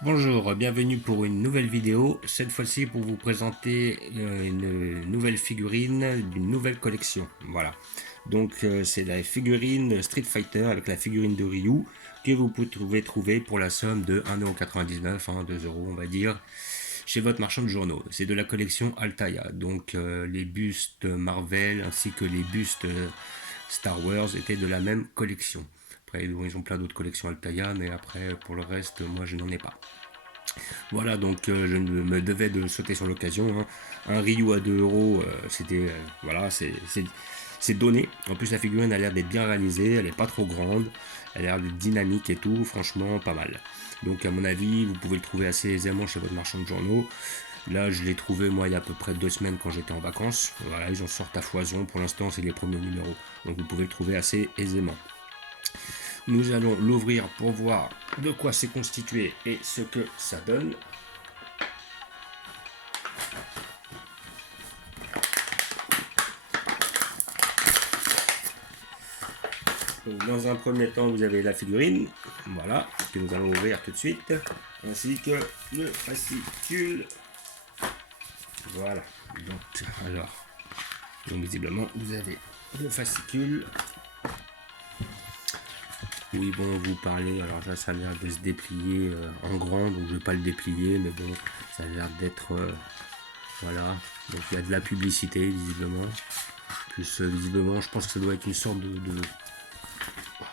Bonjour, bienvenue pour une nouvelle vidéo, cette fois-ci pour vous présenter une nouvelle figurine d'une nouvelle collection. Voilà, donc c'est la figurine Street Fighter avec la figurine de Ryu que vous pouvez trouver pour la somme de 1,99 €, 2 € on va dire, chez votre marchand de journaux. C'est de la collection Altaïa, donc les bustes Marvel ainsi que les bustes Star Wars étaient de la même collection. Après, ils ont plein d'autres collections Altaïa, mais après, pour le reste, moi, je n'en ai pas. Voilà, donc je me devais de sauter sur l'occasion, hein. Un Ryu à 2 €, c'était. Voilà, c'est donné. En plus, la figurine a l'air d'être bien réalisée, elle n'est pas trop grande, elle a l'air d'être dynamique et tout, franchement, pas mal. Donc, à mon avis, vous pouvez le trouver assez aisément chez votre marchand de journaux. Là, je l'ai trouvé, moi, il y a à peu près 2 semaines quand j'étais en vacances. Voilà, ils en sortent à foison. Pour l'instant, c'est les premiers numéros. Donc, vous pouvez le trouver assez aisément. Nous allons l'ouvrir pour voir de quoi c'est constitué et ce que ça donne. Donc, dans un premier temps, vous avez la figurine, voilà, que nous allons ouvrir tout de suite, ainsi que le fascicule. Voilà. Donc visiblement, vous avez le fascicule. où ils vont vous parler. Alors là, ça a l'air de se déplier en grand, donc je vais pas le déplier, mais bon, ça a l'air d'être voilà. Donc il y a de la publicité visiblement. Plus visiblement, je pense que ça doit être une sorte de.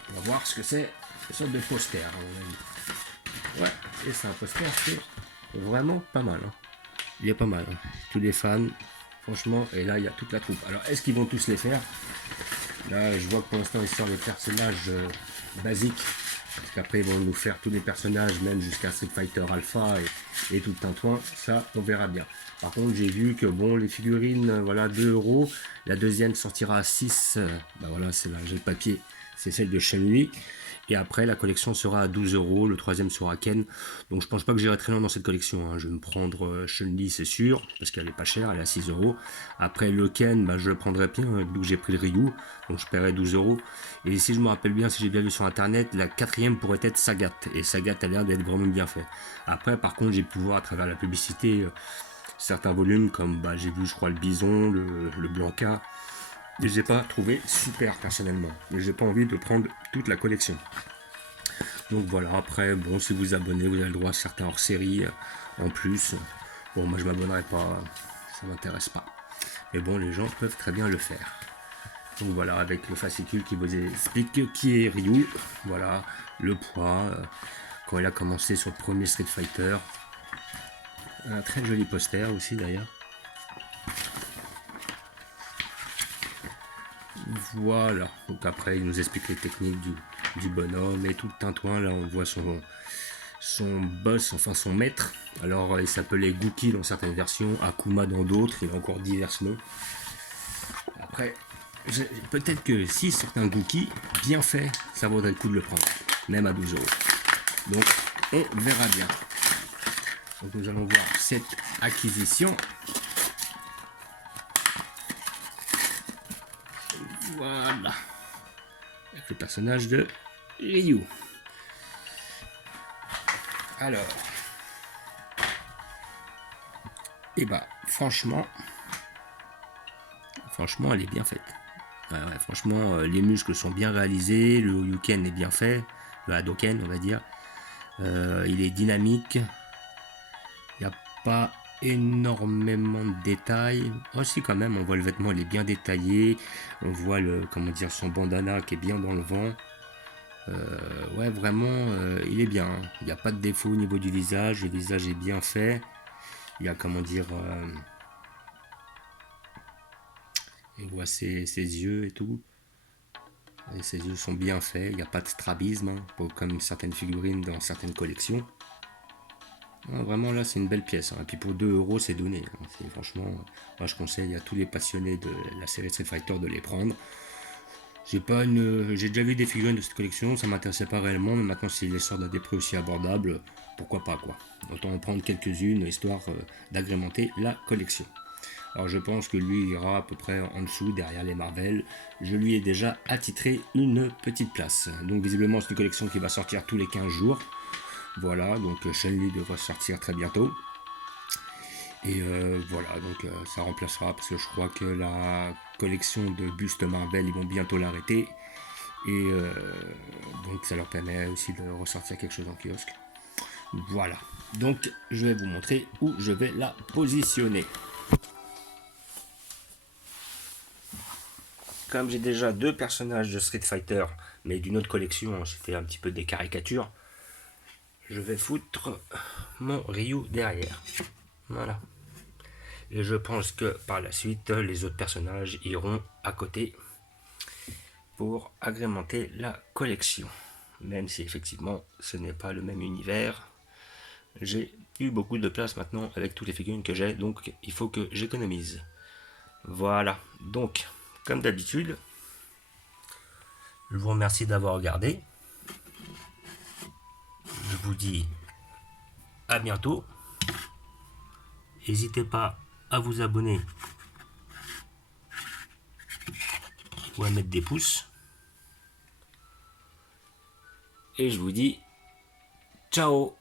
On va voir ce que c'est. Une sorte de poster à mon avis. Ouais, et c'est un poster qui est vraiment pas mal, hein. Il est pas mal, hein. Tous les fans, franchement, et là il y a toute la troupe. Alors est-ce qu'ils vont tous les faire? Là, je vois que pour l'instant, ils sortent les personnages basiques. Parce qu'après, ils vont nous faire tous les personnages, même jusqu'à Street Fighter Alpha et tout le tintouin. Ça, on verra bien. Par contre, j'ai vu que bon, les figurines, voilà, 2 €. La deuxième sortira à 6. Bah voilà, c'est là, j'ai le papier. C'est celle de Chun-Li. Et après, la collection sera à 12 €. Le troisième sera Ken. Donc, je pense pas que j'irai très loin dans cette collection, hein. Je vais me prendre Chun-Li, c'est sûr, parce qu'elle est pas chère, elle est à 6 €. Après, le Ken, bah, je le prendrai bien, vu que j'ai pris le Ryu. Donc, je paierai 12 €. Et si je me rappelle bien, si j'ai bien vu sur internet, la quatrième pourrait être Sagat. Et Sagat a l'air d'être vraiment bien fait. Après, par contre, j'ai pu voir à travers la publicité certains volumes, comme bah, j'ai vu, je crois, le Bison, le Blanca. Et je n'ai pas trouvé super personnellement. Mais j'ai pas envie de prendre toute la collection. Donc voilà, après, bon, si vous abonnez, vous avez le droit à certains hors-série en plus. Bon, moi je m'abonnerai pas, ça m'intéresse pas. Mais bon, les gens peuvent très bien le faire. Donc voilà, avec le fascicule qui vous explique qui est Ryu. Voilà, le poids, quand il a commencé sur le premier Street Fighter. Un très joli poster aussi d'ailleurs. Voilà, donc après il nous explique les techniques du bonhomme et tout le tintouin. Là on voit son boss, enfin son maître. Alors il s'appelait Gookie dans certaines versions, Akuma dans d'autres, il a encore divers noms. Après, peut-être que si certains Gookie bien fait, ça vaudrait le coup de le prendre, même à 12 €. Donc on verra bien. Donc nous allons voir cette acquisition. Voilà. Avec le personnage de Ryu. Alors. Et bah franchement, elle est bien faite. Ouais, franchement, les muscles sont bien réalisés, le Yuken est bien fait, le Hadoken on va dire. Il est dynamique. Il n'y a pas énormément de détails. Oh si quand même, on voit le vêtement, il est bien détaillé. On voit comment dire, son bandana qui est bien dans le vent. Ouais, vraiment, il est bien, hein. Il n'y a pas de défaut au niveau du visage. Le visage est bien fait. Il y a comment dire, on voit ses yeux et tout. Et ses yeux sont bien faits. Il n'y a pas de strabisme, hein, comme certaines figurines dans certaines collections. Ah, vraiment là c'est une belle pièce, hein. Et puis pour 2 € c'est donné, hein. Franchement, moi je conseille à tous les passionnés de la série Street Fighter de les prendre. J'ai déjà vu des figurines de cette collection, ça m'intéressait pas réellement, mais maintenant s'ils les sortent à des prix aussi abordables, pourquoi pas quoi. Autant en prendre quelques-unes histoire d'agrémenter la collection. Alors je pense que lui ira à peu près en dessous, derrière les Marvel. Je lui ai déjà attitré une petite place. Donc visiblement c'est une collection qui va sortir tous les 15 jours. Voilà, donc Chun-Li devrait sortir très bientôt. Et voilà, donc ça remplacera, parce que je crois que la collection de bustes Marvel, ils vont bientôt l'arrêter. Et donc ça leur permet aussi de ressortir quelque chose en kiosque. Voilà, donc je vais vous montrer où je vais la positionner. Comme j'ai déjà deux personnages de Street Fighter, mais d'une autre collection, c'était un petit peu des caricatures, je vais foutre mon Ryu derrière. Voilà. Et je pense que par la suite, les autres personnages iront à côté pour agrémenter la collection. Même si effectivement ce n'est pas le même univers, j'ai plus beaucoup de place maintenant avec toutes les figurines que j'ai, donc il faut que j'économise. Voilà, donc comme d'habitude, je vous remercie d'avoir regardé. Je vous dis à bientôt. N'hésitez pas à vous abonner ou à mettre des pouces. Et je vous dis ciao.